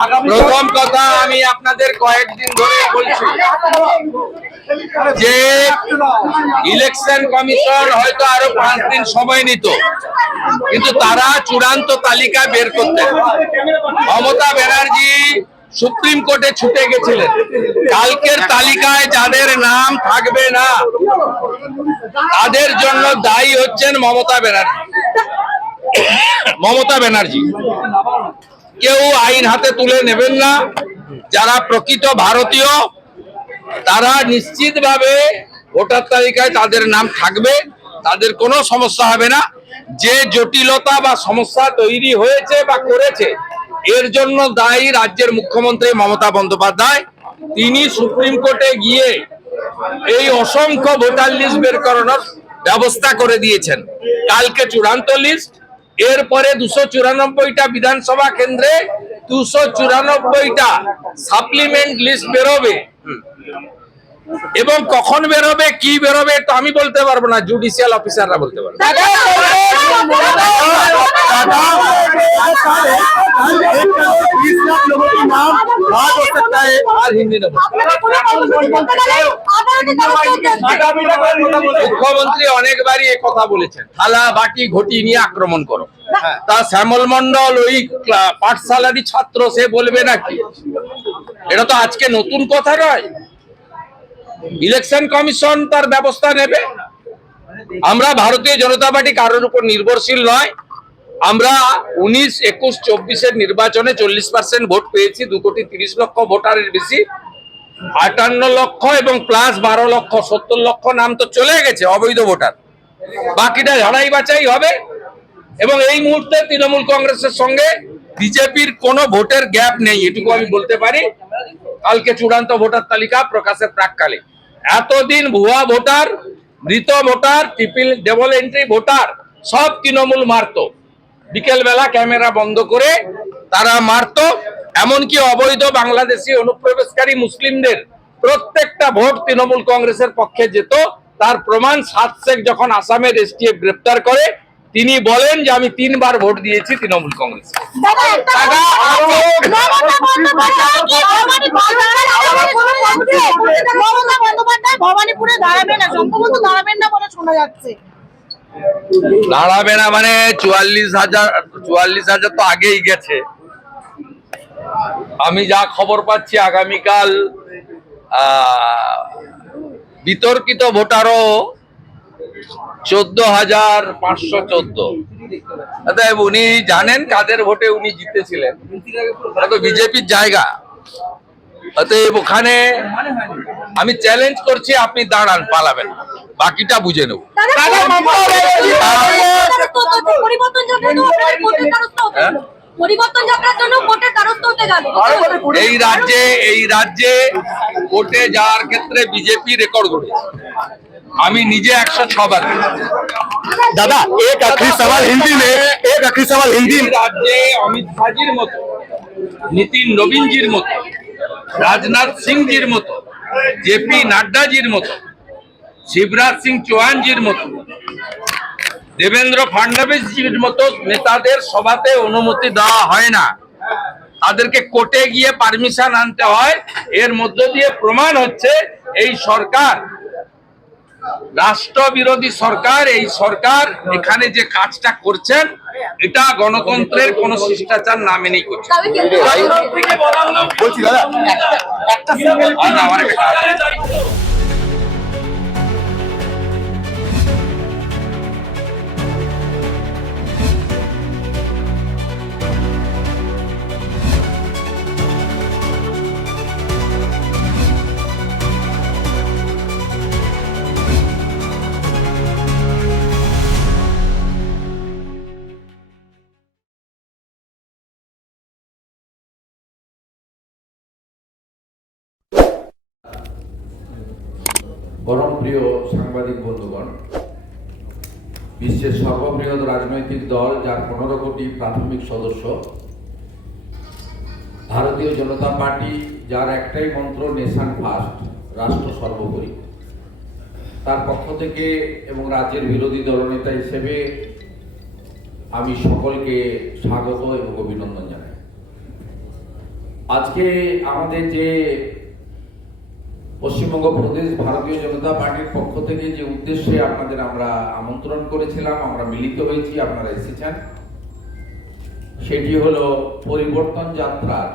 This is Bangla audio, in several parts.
প্রথম কথা, আমি আপনাদের কয়েকদিন ধরে বলছি যে ইলেকশন কমিশন হয়তো আরো 5 দিন সময় নিত, কিন্তু তারা চূড়ান্ত তালিকা বের করতেন। মমতা ব্যানার্জি সুপ্রিম কোর্টে ছুটে গেছিলেন। কালকের তালিকায় যাদের নাম থাকবে না তাদের জন্য দায়ী হচ্ছেন মমতা ব্যানার্জি। কেউ আইন হাতে তুলে নেবেন না। যারা প্রকৃত ভারতীয় তারা নিশ্চিতভাবে ভোটার তালিকায় তাদের নাম থাকবে, তাদের কোনো সমস্যা হবে না। যে জটিলতা বা সমস্যা তৈরি হয়েছে বা করেছে এর জন্য দায়ী রাজ্যের মুখ্যমন্ত্রী মমতা বন্দ্যোপাধ্যায়। তিনি সুপ্রিম কোর্টে গিয়ে এই অসংখ্য ভোটার লিস্ট বের করানোর ব্যবস্থা করে দিয়েছেন। কালকে চূড়ান্ত লিস্ট, এরপরে 294টা বিধানসভা কেন্দ্রে 294টা সাপ্লিমেন্ট লিস্ট বেরোবে। এবং কখন বেরোবে, কি বেরোবে তো আমি বলতে পারবো না, জুডিশিয়াল অফিসাররা বলতে পারবে। মুখ্যমন্ত্রী অনেকবারই এ কথা বলেছেন, থালা বাটি ঘটি নিয়ে আক্রমণ করো। তা শ্যামল মন্ডল ওই পাঠশালারই ছাত্র, সে বলবে নাকি? এটা তো আজকে নতুন কথা নয়। ইলেকশন কমিশন তার ব্যবস্থা নেবে। আমরা ভারতীয় জনতা পার্টি কারোর উপর নির্ভরশীল নয়। আমরা 19, 21, 24-এর নির্বাচনে 40% ভোট পেয়েছি। 2,30,00,000 ভোটারের বেশি, 58 লক্ষ এবং প্লাস 12 লক্ষ, 70 লক্ষ নাম তো চলে গেছে অবৈধ ভোটার। বাকিটা ঝাড়াই বাছাই হবে। এবং এই মুহূর্তে তৃণমূল কংগ্রেসের সঙ্গে বিজেপির কোনো ভোটের গ্যাপ নেই, এটুকু আমি বলতে পারি। কালকে চূড়ান্ত ভোটার তালিকা প্রকাশের প্রাককালে এতদিন ভুয়া ভোটার, মৃত voter, triple double entry voter সব তৃণমূল মারতো। বিকেল বেলা ক্যামেরা বন্ধ করে তারা মারতো। এমনকি অবৈধ বাংলাদেশি অনুপ্রবেশকারী মুসলিমদের প্রত্যেকটা ভোট তৃণমূল কংগ্রেসের পক্ষে যেত। তার প্রমাণ সাত শেখ যখন আসামের এসটিএফ গ্রেপ্তার করে তিনি বলেন যে আমি 3 বার ভোট দিয়েছি তৃণমূল কংগ্রেস। দাঁড়াবে না মানে 44,000 তো আগেই গেছে। আমি যা খবর পাচ্ছি আগামীকাল বিতর্কিত ভোটারও 14,514। অতএব উনি জানেন কাদের ভোটে উনি জিতেছিলেন। এটা তো বিজেপির জায়গা। অতএব ওখানে আমি চ্যালেঞ্জ করছি, আপনি দাঁড়ান, পালাবেন, বাকিটা বুঝে নেব। এই রাজ্যে ভোটে যাওয়ার ক্ষেত্রে বিজেপি রেকর্ড করেছে। আমি নিজে 106 বার। दादा एक आखिरी सवाल हिंदी में রাজ্যে অমিত শাহজির মতো, নীতিন নবীনজির মতো, রাজনাথ সিংজির মতো, জেপি নাড্ডাজির মতো, শিবরাজ সিং চৌহানজির মতো, দেবেন্দ্র ফাডনবিসজির মতো নেতাদের সভাতে অনুমতি দেওয়া হয় না। তাদেরকে কোর্টে গিয়ে পারমিশন আনতে হয়। এর মধ্য দিয়ে প্রমাণ হচ্ছে এই সরকার রাষ্ট্রবিরোধী সরকার। এই সরকার এখানে যে কাজটা করছেন এটা গণতন্ত্রের কোন শিষ্টাচার না মেনেই করছে। বলছি দাদা একটা পরম প্রিয় সাংবাদিক বন্ধুগণ, বিশ্বের সর্ববৃহৎ রাজনৈতিক দল যার 15 কোটি প্রাথমিক সদস্য, ভারতীয় জনতা পার্টি যার একটাই মন্ত্র নেশন ফার্স্ট, রাষ্ট্র সর্বোপরি, তার পক্ষ থেকে এবং রাজ্যের বিরোধী দলনেতা হিসেবে আমি সকলকে স্বাগত এবং অভিনন্দন জানাই। আজকে আমাদের যে পশ্চিমবঙ্গ প্রদেশ ভারতীয় জনতা পার্টির পক্ষ থেকে যে উদ্দেশ্যে আপনাদের আমরা আমন্ত্রণ করেছিলাম, আমরা মিলিত হয়েছি, আপনারা এসেছেন, সেটি হলো পরিবর্তন যাত্রার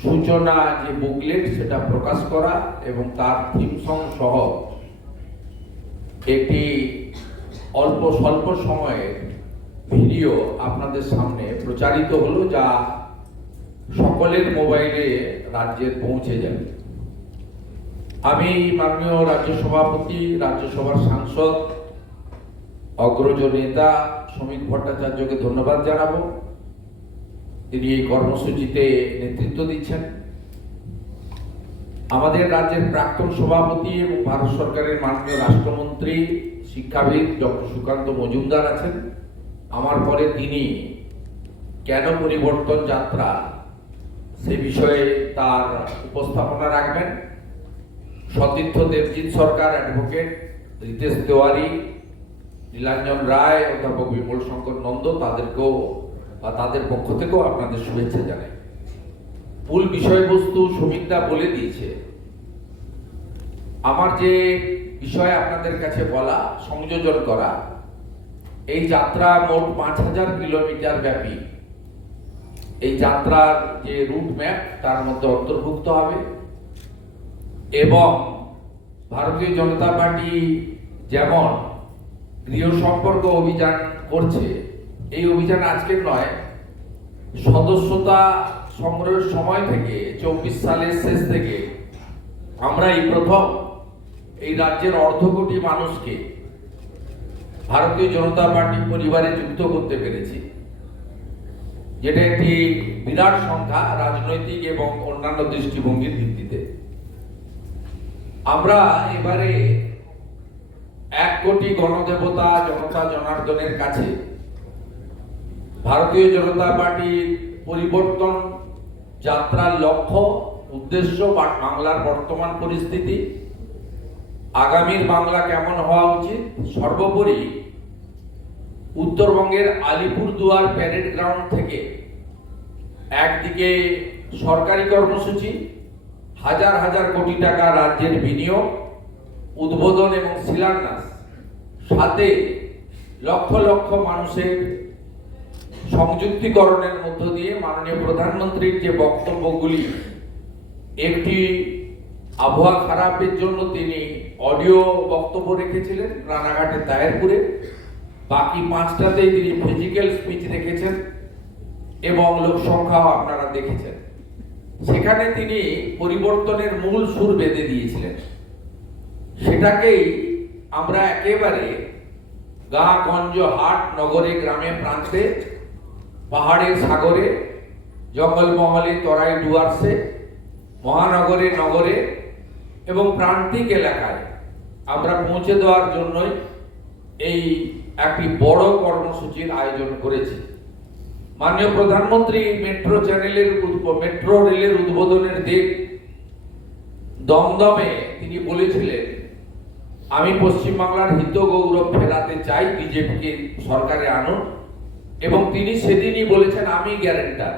সূচনা যে বুকলেট সেটা প্রকাশ করা এবং তার থিম সং সহ একটি স্বল্প সময়ের ভিডিও আপনাদের সামনে প্রচারিত হলো, যা সকলের মোবাইলে রাজ্যের পৌঁছে যাবে। আমি মাননীয় রাজ্য সভাপতি, রাজ্যসভার সাংসদ, অগ্রজ নেতা সমীর ভট্টাচার্যকে ধন্যবাদ জানাবো। তিনি এই কর্মসূচিতে নেতৃত্ব দিচ্ছেন। আমাদের রাজ্যের প্রাক্তন সভাপতি এবং ভারত সরকারের মাননীয় রাষ্ট্রমন্ত্রী শিক্ষাবিদ ডক্টর সুকান্ত মজুমদার আছেন। আমার পরে তিনি কেন পরিবর্তন যাত্রা সে বিষয়ে তার উপস্থাপনা রাখবেন। সতীর্থ দেবজিৎ সরকার, অ্যাডভোকেট রিতেশ তেওয়ারি, নীলাঞ্জন রায়, অধ্যাপক বিমল শঙ্কর নন্দ, তাদের পক্ষ থেকেও আপনাদের শুভেচ্ছা জানাই। মূল বিষয়বস্তু সমীরদা বলে দিয়েছে। আমার যে বিষয় আপনাদের কাছে বলা, সংযোজন করা, এই যাত্রা মোট 5000 কিলোমিটার ব্যাপী। এই যাত্রার যে রুট ম্যাপ তার মধ্যে অন্তর্ভুক্ত হবে এবং ভারতীয় জনতা পার্টি যেমন গৃহ সম্পর্ক অভিযান করছে, এই অভিযান আজকের নয়, সদস্যতা সংগ্রহের সময় থেকে 24 সালের শেষ থেকে আমরা এই প্রথম এই রাজ্যের 1.5 কোটি মানুষকে ভারতীয় জনতা পার্টি পরিবারে যুক্ত করতে পেরেছি, যেটা একটি বিরাট সংখ্যা রাজনৈতিক এবং অন্যান্য দৃষ্টিভঙ্গির ভিত্তিতে। আমরা এবারে 1 কোটি গণদেবতা জনতা জনার্দনের কাছে ভারতীয় জনতা পার্টির পরিবর্তন যাত্রার লক্ষ্য, উদ্দেশ্য, বাংলার বর্তমান পরিস্থিতি, আগামীর বাংলা কেমন হওয়া উচিত, সর্বোপরি উত্তরবঙ্গের আলিপুরদুয়ার প্যারেড গ্রাউন্ড থেকে একদিকে সরকারি কর্মসূচি, হাজার হাজার কোটি টাকা রাজ্যের বিনিয়োগ, উদ্বোধন এবং শিলান্যাস, সাথে লক্ষ লক্ষ মানুষের সংযুক্তিকরণের মধ্য দিয়ে মাননীয় প্রধানমন্ত্রীর যে বক্তব্যগুলি, একটি আবহাওয়া খারাপের জন্য তিনি অডিও বক্তব্য রেখেছিলেন রানাঘাটের দায়েরপুরে, বাকি 5টাতেই তিনি ফিজিক্যাল স্পিচ রেখেছেন এবং লোক সংখ্যাও আপনারা দেখেছেন। সেখানে তিনি পরিবর্তনের মূল সুর বেঁধে দিয়েছিলেন। সেটাকেই আমরা একেবারে গঞ্জ, হাট, নগরে, গ্রামে, প্রান্তে, পাহাড়ে, সাগরে, জঙ্গলমহলে, তরাই, ডুয়ার্সে, মহানগরে, নগরে এবং প্রান্তিক এলাকায় আমরা পৌঁছে দেওয়ার জন্যই এই একটি বড় কর্মসূচির আয়োজন করেছি। মাননীয় প্রধানমন্ত্রী মেট্রো রেলের উদ্বোধনের দিন দমদমে তিনি বলেছিলেন, আমি পশ্চিমবাংলার হিত গৌরব ফেরাতে চাই, বিজেপিকে সরকারে আনুন, এবং তিনি সেদিনই বলেছেন আমি গ্যারেন্টার।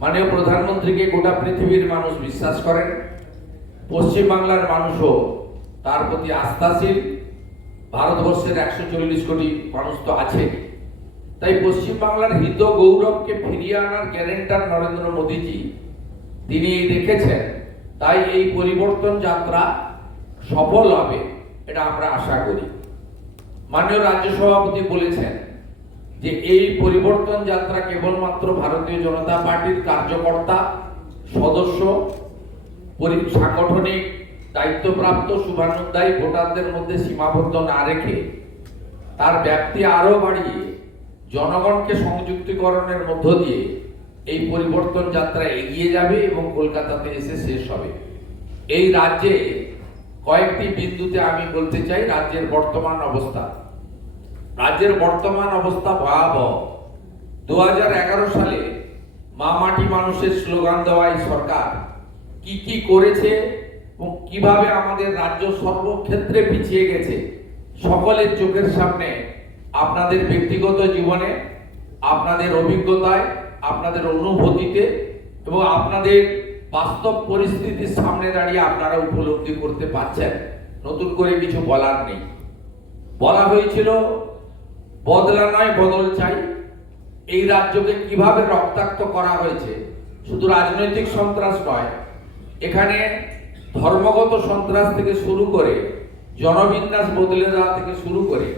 মাননীয় প্রধানমন্ত্রীকে গোটা পৃথিবীর মানুষ বিশ্বাস করেন, পশ্চিমবাংলার মানুষও তার প্রতি আস্থাশীল। ভারতবর্ষের 140 কোটি মানুষ তো আছে, তাই পশ্চিমবাংলার হিত গৌরবকে ফিরিয়ে আনার গ্যারেন্টার নরেন্দ্র মোদীজি তিনি রেখেছেন। তাই এই পরিবর্তন যাত্রা সফল হবে এটা আমরা আশা করি। মাননীয় রাজ্য সভাপতি বলেছেন যে এই পরিবর্তন যাত্রা কেবলমাত্র ভারতীয় জনতা পার্টির কার্যকর্তা, সদস্য, সাংগঠনিক দায়িত্বপ্রাপ্ত শুভানুধ্যায়ী ভোটারদের মধ্যে সীমাবদ্ধ না রেখে তার ব্যাপ্তি আরো বাড়িয়ে জনগণকে সংযুক্তিকরণের মধ্য দিয়ে এই পরিবর্তন যাত্রা এগিয়ে যাবে এবং কলকাতাতে এসে শেষ হবে। এই রাজ্যে কয়েকটি বিন্দুতে আমি বলতে চাই রাজ্যের বর্তমান অবস্থা। রাজ্যের বর্তমান অবস্থা ভয়াবহ। 2011 সালে মা মাটি মানুষের স্লোগান দেওয়া এই সরকার কি কি করেছে এবং কিভাবে আমাদের রাজ্য সর্বক্ষেত্রে পিছিয়ে গেছে সকলের চোখের সামনে, আপনাদের ব্যক্তিগত জীবনে, আপনাদের অভিজ্ঞতায়, আপনাদের অনুভূতিতে এবং আপনাদের বাস্তব পরিস্থিতির সামনে দাঁড়িয়ে আপনারা উপলব্ধি করতে পারছেন, নতুন করে কিছু বলার নেই। বলা হয়েছিল বদলা নয় বদল চাই। এই রাজ্যকে কিভাবে রক্তাক্ত করা হয়েছে, শুধু রাজনৈতিক সন্ত্রাস নয়, এখানে ধর্মগত সন্ত্রাস থেকে শুরু করে জনবিন্যাস বদলে দেওয়া থেকে শুরু করে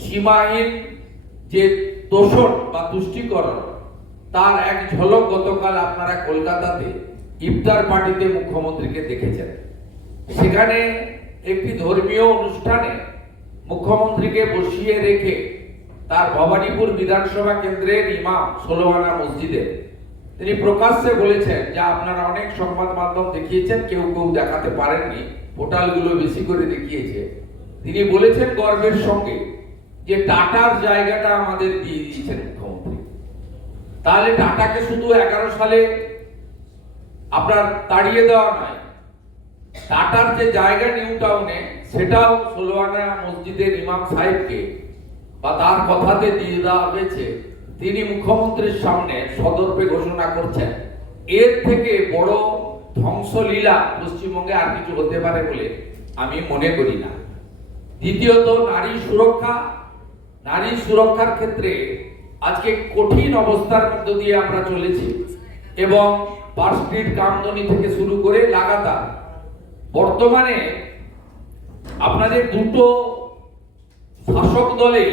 সীমাহীন যে তোষণ বা তুষ্টিকরণ, তার এক ঝলক গতকাল আপনারা কলকাতাতে ইফতার পার্টিতে মুখ্যমন্ত্রীকে দেখেছেন। সেখানে একটি ধর্মীয় অনুষ্ঠানে মুখ্যমন্ত্রীকে বসিয়ে রেখে তার ভবানীপুর বিধানসভা কেন্দ্রের ইমাম 16 আনা মসজিদে তিনি প্রকাশ্যে বলেছেন, যা আপনারা অনেক সংবাদ মাধ্যম দেখিয়েছেন, কেউ কেউ দেখাতে পারেননি, পোর্টালগুলো বেশি করে দেখিয়েছে। তিনি বলেছেন গর্বের সঙ্গে যে টাটার জায়গাটা আমাদের দিয়ে দিয়েছেন মুখ্যমন্ত্রী। তাহলে টাটাকে শুধু 11 সালে আপনার তাড়িয়ে দেওয়া নয়, টাটার যে জায়গা নিউ টাউনে সেটাও 16 আনা মসজিদের ইমাম সাহেবকে বা তার কথাতে দিয়ে দেওয়া হয়েছে। তিনি মুখ্যমন্ত্রীর সামনে সদর্পে ঘোষণা করছেন। এর থেকে বড় ধ্বংসলীলা পশ্চিমবঙ্গে আর কিছু হতে পারে বলে আমি মনে করি না। দ্বিতীয়ত, নারী সুরক্ষা। নারী সুরক্ষার ক্ষেত্রে আজকে কঠিন অবস্থার মধ্য দিয়ে আমরা চলেছি এবং পার্সট্রিট কামদনি থেকে শুরু করে লাগাতার বর্তমানে আপনাদের দুটো শাসক দলে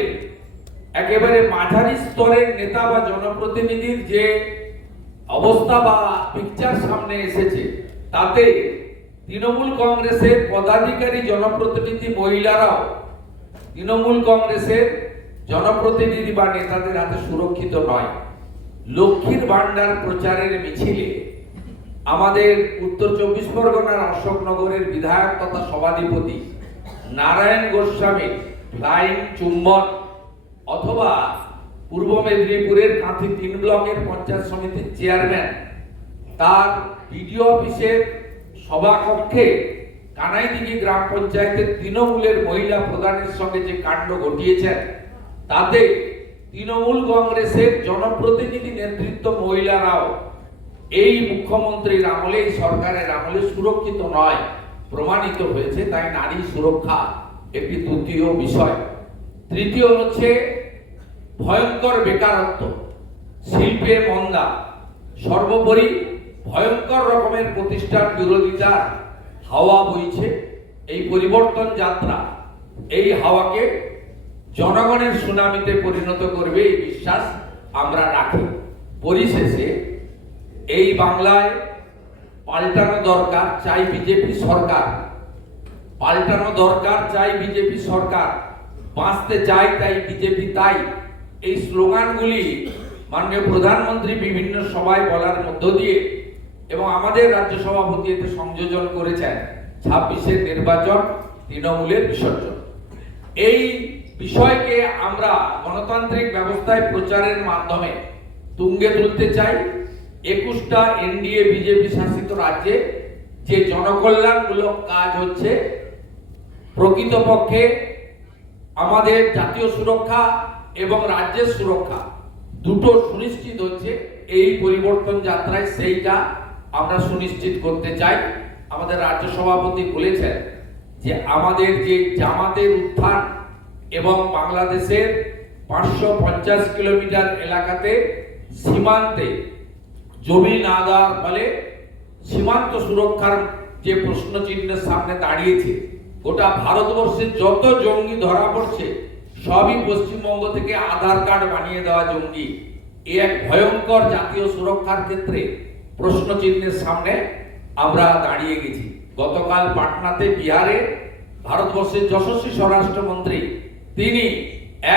একেবারে মাঝারি স্তরের নেতা বা জনপ্রতিনিধির যে অবস্থা বা পিকচার সামনে এসেছে, তাতে তৃণমূল কংগ্রেসের পদাধিকারী জনপ্রতিনিধি মহিলারাও তৃণমূল কংগ্রেসের জনপ্রতিনিধি বা নেতাদের হাতে সুরক্ষিত নয়। লক্ষ্মীর ভান্ডার প্রচারের মিছিলে আমাদের উত্তর 24 পরগনার অশোকনগরের বিধায়ক তথা সভাধিপতি নারায়ণ গোস্বামী ফ্লাইং চুম্বন, অথবা পূর্ব মেদিনীপুরের কাঁথি 3 ব্লকের পঞ্চায়েত সমিতির চেয়ারম্যান তার বিডিও অফিসের সভাকক্ষে কানাইদিঘি গ্রাম পঞ্চায়েতের তৃণমূলের মহিলা প্রধানের সঙ্গে যে কাণ্ড ঘটিয়েছেন, তাতে তৃণমূল কংগ্রেসের জনপ্রতিনিধি নেতৃত্ব মহিলারাও এই মুখ্যমন্ত্রীর আমলে, এই সরকারের আমলে সুরক্ষিত নয় প্রমাণিত হয়েছে। তাই নারী সুরক্ষা একটি দ্বিতীয় বিষয়। তৃতীয় হচ্ছে ভয়ঙ্কর বেকারত্ব, শিল্পে মন্দা, সর্বোপরি ভয়ঙ্কর রকমের প্রতিষ্ঠান বিরোধিতার হাওয়া বইছে। এই পরিবর্তন যাত্রা এই হাওয়াকে জনগণের সুনামিতে পরিণত করবে, এই বিশ্বাস আমরা রাখি। পরিশেষে এই বাংলায় পাল্টানো দরকার, চাই বিজেপি সরকার। পাল্টানো দরকার, চাই বিজেপি সরকার। বাঁচতে চাই তাই বিজেপি তাই, এই স্লোগানগুলি মাননীয় প্রধানমন্ত্রী বিভিন্ন সভায় বলার মধ্য দিয়ে এবং আমাদের রাজ্য সভাপতি এতে সংযোজন করেছেন 26-এর নির্বাচন তৃণমূলের বিসর্জন। এই বিষয়কে আমরা গণতান্ত্রিক ব্যবস্থায় প্রচারের মাধ্যমে তুঙ্গে তুলতে চাই। 21টা এনডিএ বিজেপি শাসিত রাজ্যে যে জনকল্যাণমূলক কাজ হচ্ছে, প্রকৃতপক্ষে আমাদের জাতীয় সুরক্ষা এবং রাজ্যের সুরক্ষা দুটো সুনিশ্চিত হচ্ছে এই পরিবর্তন যাত্রায়, সেইটা আমরা সুনিশ্চিত করতে চাই। আমাদের রাজ্য সভাপতি বলেছেন যে আমাদের যে জামাতের উত্থান এবং বাংলাদেশের 550 কিলোমিটার এলাকাতে সীমান্তে জমি না দেওয়ার ফলে সীমান্ত সুরক্ষার যে প্রশ্ন চিহ্নের সামনে দাঁড়িয়েছে, গোটা ভারতবর্ষে যত জঙ্গি ধরা পড়ছে সবই পশ্চিমবঙ্গ থেকে আধার কার্ড বানিয়ে দেওয়া জঙ্গি। এই এক ভয়ঙ্কর জাতীয় সুরক্ষার ক্ষেত্রে প্রশ্ন চিহ্নের সামনে আমরা দাঁড়িয়ে গেছি। গতকাল পাটনাতে বিহারে ভারতবর্ষের যশস্বী স্বরাষ্ট্রমন্ত্রী তিনি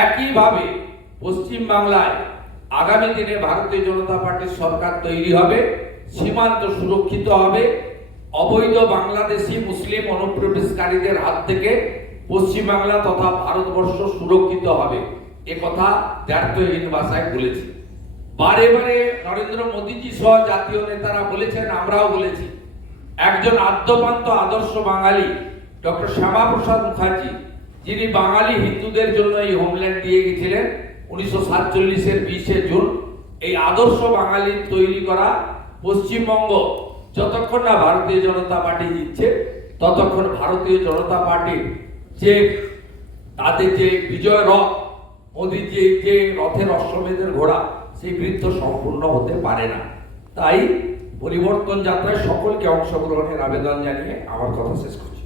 একইভাবে পশ্চিম বাংলায় আগামী দিনে ভারতীয় জনতা পার্টির সরকার তৈরি হবে, সীমান্ত সুরক্ষিত হবে, অবৈধ বাংলাদেশি মুসলিম অনুপ্রবেশকারীদের হাত থেকে পশ্চিমবাংলা তথা ভারতবর্ষ সুরক্ষিত হবে, এ কথা দ্ব্যর্থহীন ভাষায় বলেছি। বারে বারে নরেন্দ্র মোদীজি সহ জাতীয় নেতারা বলেছেন, আমরাও বলেছি। একজন আদ্যপান্ত আদর্শ বাঙালি ডক্টর শ্যামাপ্রসাদ মুখার্জি, যিনি বাঙালি হিন্দুদের জন্য এই হোমল্যান্ড দিয়ে গেছিলেন 1947-এর 20শে জুন, এই আদর্শ বাঙালির তৈরি করা পশ্চিমবঙ্গ যতক্ষণ না ভারতীয় জনতা পার্টি জিতছে ততক্ষণ ভারতীয় জনতা পার্টির যে তাদের যে বিজয় রথ, মোদীর যে রথের অশ্বমেধের ঘোড়া, সেই বৃত্ত সম্পূর্ণ হতে পারে না। তাই পরিবর্তন যাত্রায় সকলকে অংশগ্রহণের আবেদন জানিয়ে আমার কথা শেষ করছি।